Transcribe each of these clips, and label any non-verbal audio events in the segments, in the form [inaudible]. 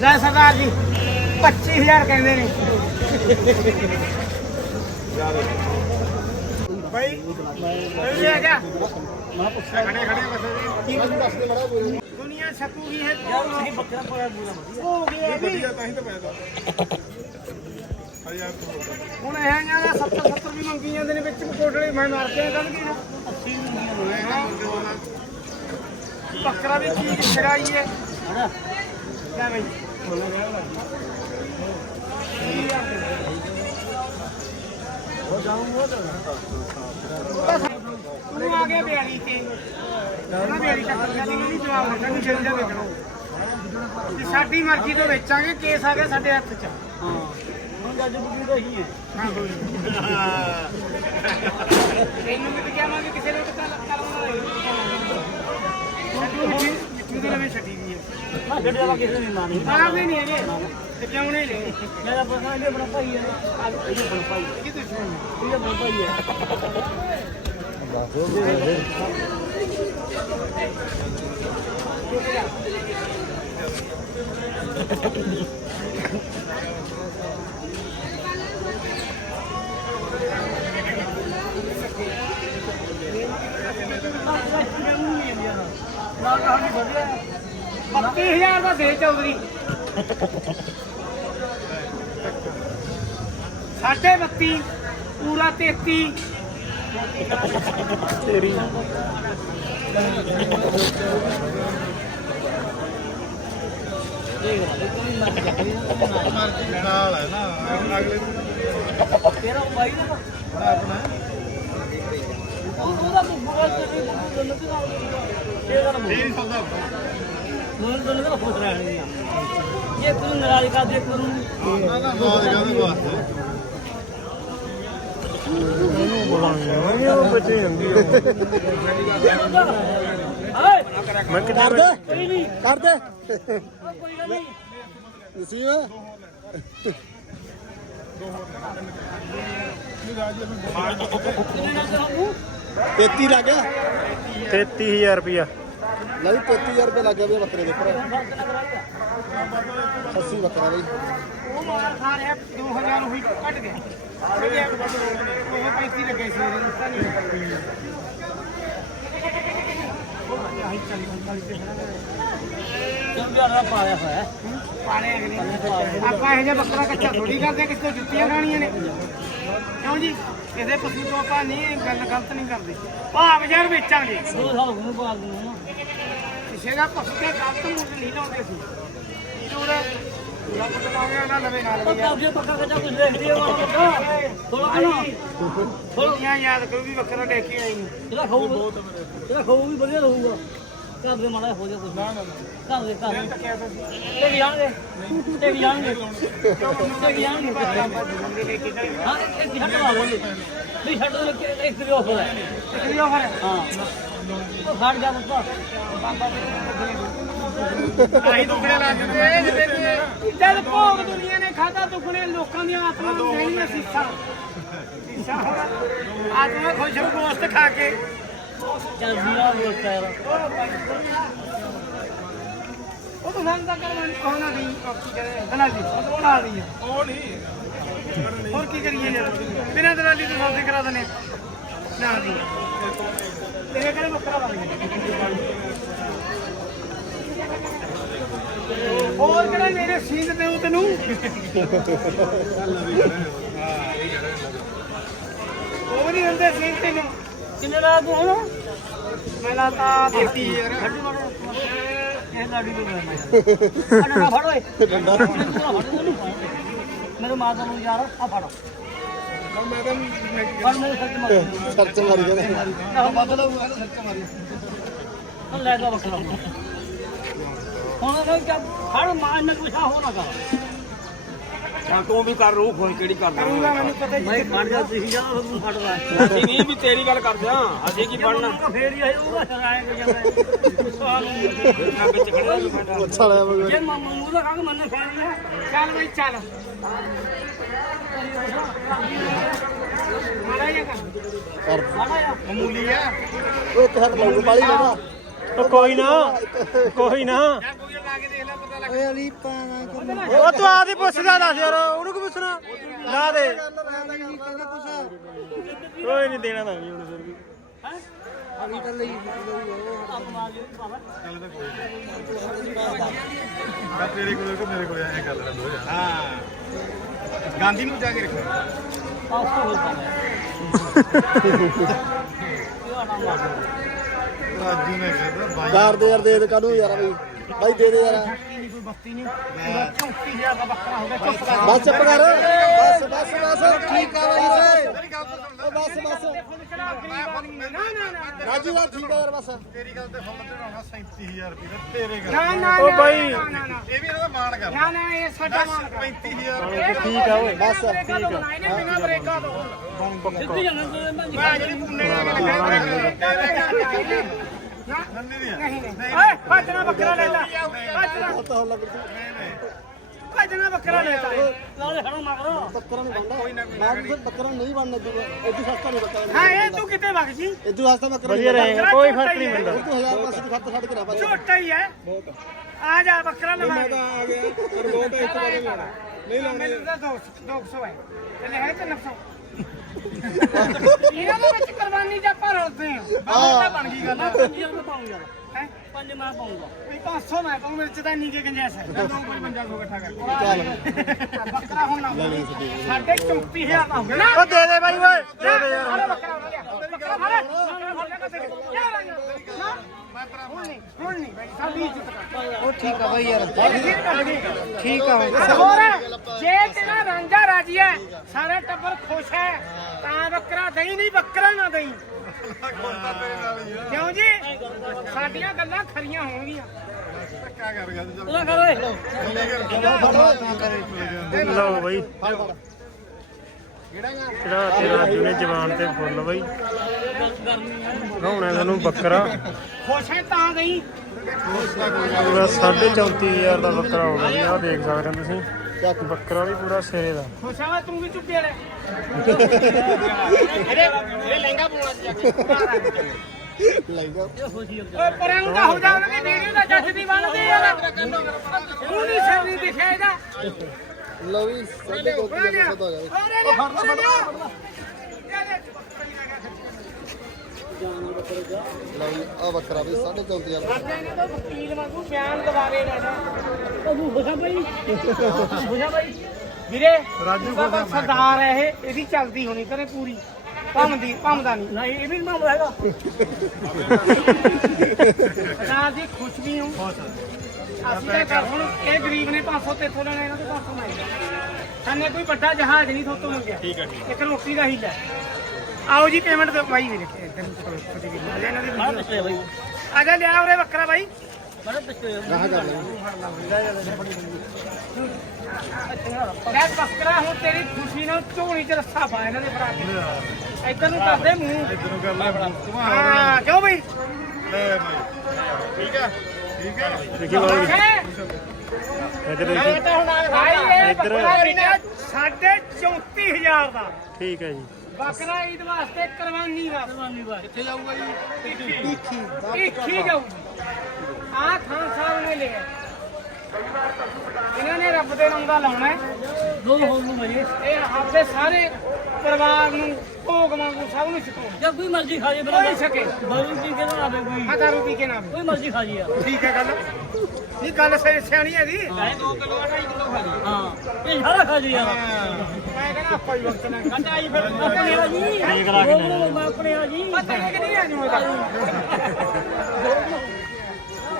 ਲੈ ਸਰਦਾਰ ਜੀ 25000 ਕਹਿੰਦੇ ਨੇ। ਭਾਈ ਇਹ ਆ ਗਿਆ ਮੈਂ ਪੁੱਛਿਆ ਖੜੇ ਖੜੇ ਬਸ ਕੀ ਦੱਸ ਦੇ ਮੜਾ ਦੁਨੀਆ ਛਕੂਗੀ ਹੈ ਯਾਰ ਤੁਸੀਂ ਬੱਕਰਾ ਪਾਇਆ ਪੂਰਾ ਹੋ ਗਿਆ ਵੀ। ਤਾਂ ਹੀ ਤਾਂ ਪੈਦਾ ਹੁਣ ਇਹ ਆਂ 70 70 ਵੀ ਮੰਗੀ ਜਾਂਦੇ ਨੇ, ਵਿੱਚ ਕੋਟਲੇ ਮੈਂ ਮਾਰ ਕੇ ਕੱਢ ਕੇ 80 ਬੱਕਰਾ ਵੀ ਕੀ ਖਰਾਈ ਹੈ ਹਣਾ ਲੈ ਬਈ ਉਹ ਆ ਗਿਆ 42 ਤੇ ਉਹਨਾਂ 42 ਤੱਕ ਕਹਿੰਦੇ ਨਹੀਂ ਜਵਾਬ ਦੇਣਾ ਨਹੀਂ ਚੱਲ ਜਾ ਵੇਚਣੋ ਤੇ ਸਾਡੀ ਮਰਜ਼ੀ ਤੋਂ ਵੇਚਾਂਗੇ ਕੇਸ ਆ ਗਿਆ ਸਾਡੇ ਹੱਥ 'ਚ ਹਾਂ ਹੁਣ ਜੱਜ ਬੁੱਢੀ ਦਾ ਹੀ ਹੈ ਹਾਂ ਇਹਨੂੰ ਵੀ ਕਿਸੇ ਨੇ ਪਤਾ ਕਰਾਉਣਾ ਮਿੱਠੂ ਦੇ ਲਵੇਂ ਛੱਡੀ ਵੀ ਹੈ ਨਾ ਗੱਡੀ ਵਾਲਾ ਕਿਸੇ ਨੇ ਨਾ ਨਹੀਂ ਆਹ ਵੀ ਨਹੀਂ ਹੈਗੇ ਤੇ ਕਿਉਂ ਨਹੀਂ ਲੈ ਮੇਰਾ ਪਰਸਾ ਇਹ ਬੜਾ ਭਾਈ ਹੈ ਇਹ ਬੜਾ ਭਾਈ ਕੀ ਦੁਸ਼ਮਣ ਇਹ ਬੜਾ ਭਾਈ ਹੈ ਨਾ ਕਹਾਣੀ ਵਧੀਆ ਹੈ 32000 ਦਾ ਦੇ ਚੌਧਰੀ। ਸਾਢੇ 32 ਪੂਰਾ 33 ਮਰਜ਼ੀ ਨਾਲ ਹੈ ਨਾ ਅਗਲੇ ਤੇਰਾ ਭਾਈ ਨਾ ਬੜਾ ਆਪਣਾ ਉਹ ਉਹਦਾ ਬੁੱਗਾ ਤੇ ਵੀ ਬੁੱਗਾ ਤੇ ਨਾਲ ਇਹ ਸੌਦਾ ਮੈਨੂੰ ਤਾਂ ਲੱਗਦਾ ਖੁਸ਼ ਰਹਿਣੀ ਆ ਜੇ ਤੂੰ ਨਾਰਾਜ਼ ਕਰ ਦੇ ਕਰੂੰ ਨਾ ਨਾ ਮੌਜ ਕਾਹਦੇ ਵਾਸਤੇ ਹਾਏ ਮੈਂ ਕਰ ਦੇ ਕੋਈ ਨਹੀਂ। ਕਰ ਦੇ ਉਹ ਕੋਈ ਗੱਲ ਨਹੀਂ। ਨਸੀਬ ਕਿੰਨੇ ਨਾਲ ਕਰਾਂਗੂ 33 ਲੱਗ ਗਿਆ। 33000 ਰੁਪਿਆ ਲੈ ਵੀ 33000 ਰੁਪਏ ਲੱਗ ਗਿਆ ਵੀ ਬੱਕਰੇ ਦੇ ਉੱਪਰ। 80 ਬੱਕਰਾ ਬਈ ਉਹ ਮਾਰ ਖਾ ਰਿਹਾ 2000 ਉਹੀ ਘਟ ਗਿਆ। ਉਹ 35 ਲੱਗੇ ਸੀ ਉਹਦੇ ਦਿੱਤਾ ਨਹੀਂ ਜਦ ਯਾਰ ਪਾਇਆ ਹੋਇਆ ਹੈ। ਪਾਣੇ ਅਗਲੇ ਆਪਾਂ ਇਹ ਜਿਹਾ ਬੱਕਰਾ ਕੱਚਾ ਥੋੜੀ ਕਰਦੇ ਕਿਸੇ ਤੋਂ ਜੁੱਤੀਆਂ ਖਾਣੀਆਂ ਨੇ। ਕਿਉਂ ਜੀ? ਕਿਸੇ ਪਸ਼ੂ ਤੋਂ ਆਪਾਂ ਨਹੀਂ ਗੱਲ ਗਲਤ ਨਹੀਂ ਕਰਦੇ। ਭਾਵ ਯਾਰ ਵੇਚਾਂਗੇ। ਦੋ ਸਾਲ ਹੋ ਗਏ ਪਾਲ ਨੂੰ ਕਿਸੇ ਦਾ ਪਸ਼ੂ ਤੇ ਗਲਤ ਮੁੱਲ ਨਹੀਂ ਲਾਉਂਦੇ ਸੀ ਜੂਰ ਰੱਬ ਲਾਉਂਗੇ ਉਹਨਾਂ ਲਵੇ ਨਾਲ ਉਹ ਕਾਬਜੇ ਪੱਕਾ ਕੱਚਾ ਕੁਝ ਦੇਖ ਲਿਆ ਵਾਲਾ ਬੱਕਾ ਥੋੜਾ ਕਨਾ ਦੁਨੀਆ ਯਾਦ ਕਰੂ ਵੀ ਬੱਕਰਾ ਲੈ ਕੇ ਆਈ ਨੂੰ। ਇਹਦਾ ਖਾਊ ਇਹਦਾ ਖਾਊ ਵੀ ਵਧੀਆ ਰਹੂਗਾ। ਘਰ ਦੇ ਮਾੜਾ ਹੋ ਜਾ ਕੁਝ ਨਾ ਨਾ ਘਰ ਦੇ ਘਰ ਤੇ ਵੀ ਜਾਣਗੇ ਤੇ ਵੀ ਜਾਣਗੇ ਤੇ ਵੀ ਜਾਣਗੇ ਹਾਂ ਇੱਕ ਛੱਡ ਲਾ ਲਓ ਨਹੀਂ ਛੱਡ ਦੇ ਇੱਕ- ਇੱਕ ਵੀ ਆਫਰ ਹੈ। ਕਿਹੜੀ ਆਫਰ ਹਾਂ? ਉਹ ਖੜ ਜਾ ਬੱਤਾ ਆਹੀ ਦੁਖੜੇ ਲਾ ਦਿੰਦੇ ਜਦ ਭੋਗ ਦੁਨੀਆ ਨੇ ਖਾਦਾ ਦੁਖੜੇ ਲੋਕਾਂ ਦੀਆਂ ਆਤਮਾ ਨੂੰ ਦੇਣੀਆਂ ਸੀਸਾਂ। ਸੀਸਾਂ ਆਤਮਾ ਖੁਸ਼ ਹੋ ਗੋਸ਼ਤ ਖਾ ਕੇ। ਚੱਲ ਵੀਰਾ ਬੋਲਦਾ ਉਹ ਤਾਂ ਸਾਨੂੰ ਤਾਂ ਕਰ ਕੋਨਾ ਦੀ ਕੀ ਕਹਿੰਦੇ ਦਲਾਲੀ ਉਹ ਦੀ ਉਹ ਨਹੀਂ ਹੋਰ ਕੀ ਕਰੀਏ ਯਾਰ ਬਿਨਾਂ ਦਲਾਲੀ ਤੋਂ ਸੌਦੇ ਕਰਾ ਦਨੇ ਨਾ ਦੀ ਤੇਰੇ ਕਿਹੜੇ ਬੱਕਰਾ ਬਣ ਗਿਆ ਹੋਰ ਕਿਹੜਾ ਮੇਰੇ ਸੀਨ ਤੇ ਉਹ ਤੈਨੂੰ ਉਹ ਨਹੀਂ ਹੁੰਦੇ ਸੀਨ ਤੈਨੂੰ। ਕਿੰਨੇ ਦਾ ਤੂੰ ਹੁਣ? ਮੈਂ ਲਾਤਾ 33 ਯਾਰ। ਛੱਡੀ ਮਾਰੋ ਇਹ ਗਾੜੀ ਤੋਂ ਮੈਂ ਨਾ ਫੜ ਓਏ। [laughs] ਡੰਡਾ ਮੇਰੇ ਮਾਤਾ ਨੂੰ ਯਾਰ ਆ ਫੜ। ਮੈਂ ਤਾਂ ਮੇਰੇ ਸੱਚ ਮਾਰ। ਸਰਚ ਮਾਰੀ ਜਾਂਦਾ। ਬਦਲਾ ਹੋਇਆ ਤਾਂ ਸੱਚ ਮਾਰੀ ਲੈ ਜਾ ਬੱਕਰਾ ਹੁਣ ਉਹ ਫੜ ਮਾਰ ਨਾ ਕੁਛ ਹੋਣਾ ਕਰ। ਹਾਂ ਤੂੰ ਵੀ ਕਰ ਰੂਹ ਖੋਈ ਕਿਹੜੀ ਕਰਦਾ ਮੈਨੂੰ ਪਤਾ ਹੀ ਮੈਂ ਫੜ ਜਾ ਤੁਸੀਂ ਜਾ ਤੂੰ ਫੜਦਾ ਅਸੀਂ ਨਹੀਂ ਵੀ ਤੇਰੀ ਗੱਲ ਕਰਦੇ ਆ ਅਸੀਂ ਕੀ ਪੜਨਾ ਫੇਰ ਹੀ ਆਏ ਉਹਦਾ ਸ਼ਰਾਏ ਜਾਂਦਾ ਖੜਾ ਅੱਛਾ ਲੈ ਜੇ ਮੂੰਹ ਦਾ ਕੰਗ ਮੰਨੇ ਫੇਰ ਹੀ ਚੱਲ ਬਈ ਚੱਲ। ਮਾੜਾ ਜਿਹਾ ਕਰ। ਕਰ। ਸਾਡਾ ਆ। ਉਹ ਇੱਕ ਹੱਥ ਲਾਉ ਬਾਲੀ ਲੈਣਾ ਕੋਈ ਨਾ ਕੋਈ ਨਾ। ਓਏ ਅਲੀ ਪਾਣਾ ਉਹ ਤੂੰ ਆਦੀ ਪੁੱਛਦਾ ਦੱਸ ਯਾਰ ਉਹਨੂੰ ਕੀ ਪੁੱਛਣਾ? ਲਾ ਦੇ। ਕੋਈ ਨਹੀਂ ਦੇਣਾ ਤਾਂ ਨਹੀਂ ਉਹਨੂੰ ਫਿਰ ਵੀ। ਅਲੀ ਤਾਂ ਲਈ ਮੈਂ ਤੇਰੇ ਕੋਲੇ ਕੋ ਮੇਰੇ ਕੋਲੇ ਐ ਕਰ ਲੈਣਾ ਦੋ ਹਜ਼ਾਰ। ਹਾਂ ਗਾਂਧੀ ਨੂੰ ਜਾ ਕੇ ਰੱਖੋ। ਪਾਸਾ ਹੋ ਇਹ ਆਟਾ ਮਾਰ ਰਾਜੂ ਨੇ ਕਹਿੰਦਾ ਬਾਈ ਯਾਰ ਦੇ ਯਾਰ ਦੇ ਕਾਨੂੰ ਯਾਰ ਬਈ। ਬਾਈ ਦੇ ਦੇ ਯਾਰ ਨਹੀਂ ਕੋਈ ਬੱਤੀ ਨਹੀਂ ਪੂਰਾ 34000 ਦਾ ਬੱਕਰਾ ਹੋ ਗਿਆ ਚੁੱਪ ਕਰ ਬਸ ਚੁੱਪ ਕਰ ਬਸ ਬਸ ਬਸ ਠੀਕ ਆ ਬਾਈ ਓ ਬਸ ਬਸ ਰਾਜੂ ਯਾਰ ਠੀਕ ਆ ਯਾਰ ਬਸ ਤੇਰੀ ਗੱਲ ਤੇ ਫੁੱਲ ਚੜਾਉਣਾ 37000 ਰੁਪਏ ਦਾ ਤੇਰੇ ਗੱਲ ਨਾ ਨਾ ਉਹ ਬਾਈ। ਇਹ ਵੀ ਇਹਦਾ ਮਾਣ ਕਰ ਨਾ ਨਾ ਇਹ ਸਾਡਾ ਮਾਨ ਕਰ 35000 ਇਹ ਠੀਕ ਆ ਓਏ ਬਸ ਤੋਂ ਬਣਾਏ ਨੇ ਬਿਨਾਂ ਬ੍ਰੇਕਾਂ ਤੋਂ ਸਿੱਧੀ ਜਾਣਾ ਤੇ ਮੈਂ ਜਿਹੜੀ ਪੁੰਨੇ ਲੱਗਾ ਨਹੀਂ ਨਹੀਂ ਓਏ ਭੱਜਣਾ ਬੱਕਰਾ ਲੈ ਲੈ ਭੱਜਣਾ ਤਾਂ ਲੱਗ ਰਿਹਾ ਭੱਜਣਾ ਬੱਕਰਾ ਲੈ ਲੈ ਨਾਲੇ ਖੜਾ ਨਾ ਕਰੋ ਬੱਕਰਾ ਨਹੀਂ। ਬਣਦਾ ਮੈਂ ਤਾਂ ਬੱਕਰਾ ਨਹੀਂ ਦੂਗਾ ਇਦੋਂ ਸਸਤਾ ਨਹੀਂ ਬੱਕਰਾ ਹਾਂ ਇਹ ਤੂੰ ਕਿਤੇ ਵਗ ਜੀ ਇਦੋਂ ਸਸਤਾ ਬੱਕਰਾ ਵਧੀਆ ਰਹੇਗਾ ਕੋਈ ਫ਼ਰਕ ਨਹੀਂ। ਪੈਂਦਾ ਤੂੰ ਹਜ਼ਾਰ ਪਾਸੇ ਦੀ ਖੱਤ ਛੱਡ ਕੇ ਨਾ ਬਸ ਝੋਟਾ ਹੀ। ਹੈ ਆ ਜਾ ਬੱਕਰਾ ਲਵਾ ਕੇ ਆ ਗਿਆ ਪਰ ਬਹੁਤ ਇੱਕ ਵਾਰ ਲੈਣਾ ਨਹੀਂ ਮੈਨੂੰ ਤਾਂ 200 ਹੈ ਤੇ ਹੈ 300 ਇਹਨਾਂ ਦੇ ਵਿੱਚ ਕੁਰਬਾਨੀ ਜਾਂ ਆਪਾਂ ਰਲਦੇ ਆ ਤਾਂ ਬਣ ਗਈ ਗੱਲ। ਪੰਜ ਰੁਪਏ ਪਾਉਂਗਾ ਹੈ? ਪੰਜ ਮੈਂ ਪਾਉਂਗਾ ਵੀ 500 ਮੈਂ ਪਾਉਂ ਮਿਰਚ ਤਾਂ ਨਹੀਂ ਕਿ ਗੰਜੈਸ ਹੈ। ਦੋ ਕੋਈ 55 ਇਕੱਠਾ ਕਰ ਬੱਕਰਾ ਹੁਣ ਨਾ ਸਾਡੇ 34000 ਦਾ ਹੋ ਗਿਆ ਉਹ ਦੇ ਦੇ ਬਾਈ ਓਏ। ਦੇ ਦੇ ਯਾਰ। ਅਰੇ ਬੱਕਰਾ ਹੋ ਗਿਆ ਬੱਕਰਾ ਫੜ ਬੱਕਰਾ ਉਹ ਠੀਕ ਆ ਬਈ ਯਾਰ। ਠੀਕ ਆ ਹੋਰ ਜੇ ਤੇਰਾ ਰਾਂਝਾ ਰਾਜੀ ਹੈ ਸਾਰੇ ਟੱਬਰ ਖੁਸ਼ ਹੈ ਤਾਂ ਬੱਕਰਾ ਦਈ ਨਹੀਂ ਬੱਕਰਾ ਨਾ ਦਈ। ਕਿਉਂ ਜੀ? ਸਾਡੀਆਂ ਗੱਲਾਂ ਖਰੀਆਂ ਹੋਣਗੀਆਂ। ਧੱਕਾ ਕਰ ਗਿਆ ਤੇ ਉਹਦਾ ਕਰ। ਓਏ ਲਓ ਬਾਈ। ਕਿਹੜਾ ਤੇਰਾ ਰਾਜੂ ਨੇ ਜਵਾਨ ਤੇ ਫੁੱਲ ਬਾਈ। ਗਾਉਣਾ ਸਾਨੂੰ ਬੱਕਰਾ। ਖੁਸ਼ ਹੈ ਤਾਂ ਦਈ ਪੂਰਾ 34000 ਦਾ ਬੱਕਰਾ ਹੋ ਗਿਆ ਜੀ ਆਹ ਦੇਖ ਸਕਦੇ ਹੋ ਤੁਸੀਂ। ਬੱਕਰਾ ਵੀ ਪੂਰਾ ਸਿਰੇ ਦਾ। ਖੁਸ਼ ਹੈ ਤੂੰ ਵੀ ਚੁੱਪੇ ਰਹਿ। ਅਰੇ [laughs] ਇਹ ਲਹਿੰਗਾ ਪਾਉਣਾ ਸੀ ਜਾ ਕੇ ਲੈਂਗਾ ਓਏ ਪਰਾਂ ਨੂੰ ਤਾਂ ਹੋ ਜਾ ਉਹਨਾਂ ਦੀ ਵੀਡੀਓ ਦਾ ਜੱਜ ਦੀ ਬਣਦੀ ਯਾਰ ਤੂੰ ਨਹੀਂ ਸਰਨੀ ਇਹਦਾ। ਲਓ ਵੀ ਸਾਡੇ ਕੋਲ ਹੋ ਗਿਆ ਸਦਾ ਹੋ ਅਰੇ ਲੈ ਫੜ ਲਿਆ ਲਓ ਵੀ ਆ ਬੱਕਰਾ ਵੀ 34000 ਰਾਜਾ ਨੇ ਤਾਂ ਵਕੀਲ ਵਾਂਗੂ ਬਿਆਨ ਦਵਾਰੇ ਲੈਣਾ ਉਹ ਤੂੰ ਖੁਸ਼ਾ ਬਈ ਖੁਸ਼ਾ ਬਈ ਵੀਰੇ ਰਾਜੂ ਦਾ ਸਰਦਾਰ ਹੈ ਇਹ ਇਹਦੀ ਚੱਲਦੀ ਹੋਣੀ ਤੇਰੇ ਪੂਰੀ। ਭੰਮਦੀ ਭੰਮਦਾ ਨਹੀਂ। ਨਹੀਂ ਇਹ ਵੀ ਨਹੀਂ ਮਾਮਲਾ ਹੈਗਾ। ਸਰਦਾਰ ਦੀ ਖੁਸ਼ ਵੀ ਹੂੰ। ਅਸੀਂ ਤਾਂ ਕਰ ਹੁਣ ਇਹ ਗਰੀਬ ਨੇ 500 ਤੇਥੋਂ ਲੈਣਾ ਇਹਨਾਂ ਤੋਂ 500 ਮੈਂ ਸਾਨੇ ਕੋਈ ਵੱਡਾ ਜਹਾਜ਼ ਨਹੀਂ ਥੋਤੋਂ ਮੰਗਿਆ। ਠੀਕ ਹੈ ਠੀਕ ਇੱਕ ਰੋਟੀ ਦਾ ਹੀ ਲੈ। ਆਓ ਜੀ ਪੇਮੈਂਟ ਤੇ ਬਾਈ ਵੀਰੇ ਇੱਧਰ ਨੂੰ ਚਲੋ, ਛੋਟੀ ਜਿਹੀ। ਆ ਜਾ ਇਹਨਾਂ ਦੀ ਮਾਰ ਵੀਡੀਓ। ਪਿੱਛੇ ਬਈ। ਆ ਜਾ ਲਿਆ ਉਰੇ ਬੱਕਰਾ ਬਾਈ। ਮਾਰ ਪਿੱਛੇ ਲੈ। ਬੱਕਰਾ ਹੁਣ ਤੇਰੀ ਖੁਸ਼ੀ ਨਾਲ ਝੋਲੀ 'ਚ ਰੱਸਾ ਪਾ ਇਹਨਾਂ ਦੇ ਭਰਾ ਕੇ। ਇੱਧਰ ਨੂੰ ਕਰਦੇ ਮੂੰਹ। ਤੈਨੂੰ ਕਰ ਲੈ ਆ ਹਾਂ ਕਿਉਂ ਬਈ? ਲੈ ਬਾਈ। ਠੀਕ ਆ ਠੀਕ ਆ ਦੇਖੀ ਬਾਈ। ਹੈ? ਇੱਧਰ ਦੇਖੀ। ਭਾਈ ਇਹ ਇੱਧਰ। ਬੱਕਰਾ ਸਾਢੇ 34000 ਦਾ। ਠੀਕ ਹੈ ਜੀ। ਬੱਕਰਾ ਈਦ ਵਾਸਤੇ ਕੁਰਬਾਨੀ ਵਾਸਤੇ ਕੁਰਬਾਨੀ ਵਾਸਤੇ ਕਿੱਥੇ ਜਾਊਗਾ ਜੀ? ਇੱਕੀ ਇੱਕੀ ਜਾਊਗੀ। ਆ ਖਾਨ ਸਾਹਿਬ ਨੇ ਲਿਆ ਇਹਨਾਂ ਨੇ ਰੱਬ ਦੇ ਨਾਮ ਦਾ ਲਾਉਣਾ ਹੈ ਦੋ ਹੋਣ ਨੂੰ ਬਈ ਇਹ ਆਪਦੇ ਸਾਰੇ ਪਰਿਵਾਰ ਨੂੰ ਭੋਗ ਵਾਂਗੂ ਸਭ ਨੂੰ ਛਕਾਉਣਾ। ਜਾਂ ਕੋਈ ਮਰਜ਼ੀ ਖਾ ਜੇ ਕੋਈ ਬਰਾਬਰ ਸਕੇ ਬਰੂ ਪੀ ਕੇ ਨਾ ਆਵੇ ਕੋਈ। ਹਜ਼ਾਰ ਰੁਪਏ ਕੇ ਨਾਮ ਕੋਈ ਮਰਜ਼ੀ ਖਾ ਜੀ ਯਾਰ। ਠੀਕ ਹੈ ਗੱਲ। ਨਹੀਂ ਗੱਲ ਸੇ ਸਿਆਣੀ ਹੈ ਦੀ ਹਾਂ। ਇਹ ਸਾਰਾ ਖਾ ਜੀ ਯਾਰ। ਮੈਂ ਕਹਿੰਦਾ ਆਪਾਂ ਹੀ ਵਕਤ ਨਾ ਕੱਢਾ ਜੀ ਫਿਰ। ਆਪਣੇ ਆ ਜੀ। ਠੀਕ ਲਾ ਕੇ ਮੈਂ ਆਪਣੇ ਆ ਜੀ। ਪਤਾ ਨਹੀਂ ਕਿ ਨਹੀਂ ਆ ਜੂਗਾ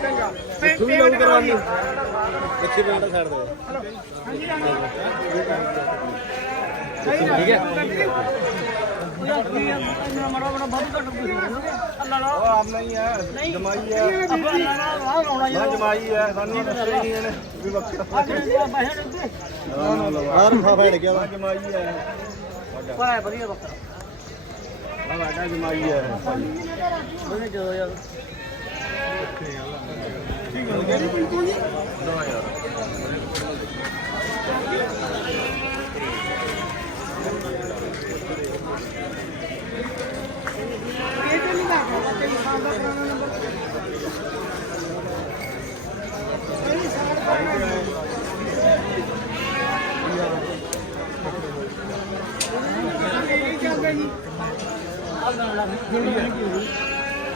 ਚੰਗਾ। ਪੇਮੈਂਟ ਕਰਵਾਉਣੀ ਇੱਥੇ ਬੰਦਾ ਛੱਡ ਦੇ ਹਾਂਜੀ ਠੀਕ ਹੈ ਇੰਨਾ ਮਾੜਾ ਮਾੜਾ ਬਹੁਤ ਘੱਟ ਅੱਲਾ ਲਾ ਉਹ ਆਪਣਾ ਹੀ ਹੈ। ਨਹੀਂ ਜਮਾਈ ਹੈ। ਅੱਲਾ ਲਾ ਲਾਉਣਾ ਯਾਰ ਜਮਾਈ ਹੈ। ਸਾਨੂੰ ਦੱਸਿਆ ਨਹੀਂ ਇਹਨੇ ਵੀ ਆਪਣੇ ਆ ਪੈਸੇ ਦਿੱਤੇ ਬਾਹਰ ਖਾ ਫੜ ਗਿਆ ਜਮਾਈ ਹੈ। ਪਰ ਹੈ। ਵਧੀਆ ਬੱਕਰਾ ਆ ਸਾਡਾ ਜਮਾਈ ਹੈ। ਉਹਨੇ ਜੋ ਯਾਰ ਇਹ ਤੇ ਨਹੀਂ ਦੱਸਦਾ ਤੇਰੀ ਸਾਲ ਦਾ ਪੁਰਾਣਾ ਨੰਬਰ ਇਹ ਚੱਲਦਾ ਜੀ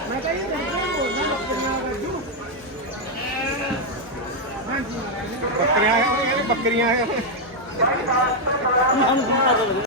ਮੈਂ ਇਹ ਦੱਸਣਾ ਬੋਲਦਾ ਬੱਕਰੀਆਂ ਹਾਂਜੀ ਬੱਕਰੀਆਂ ਬੱਕਰੀਆਂ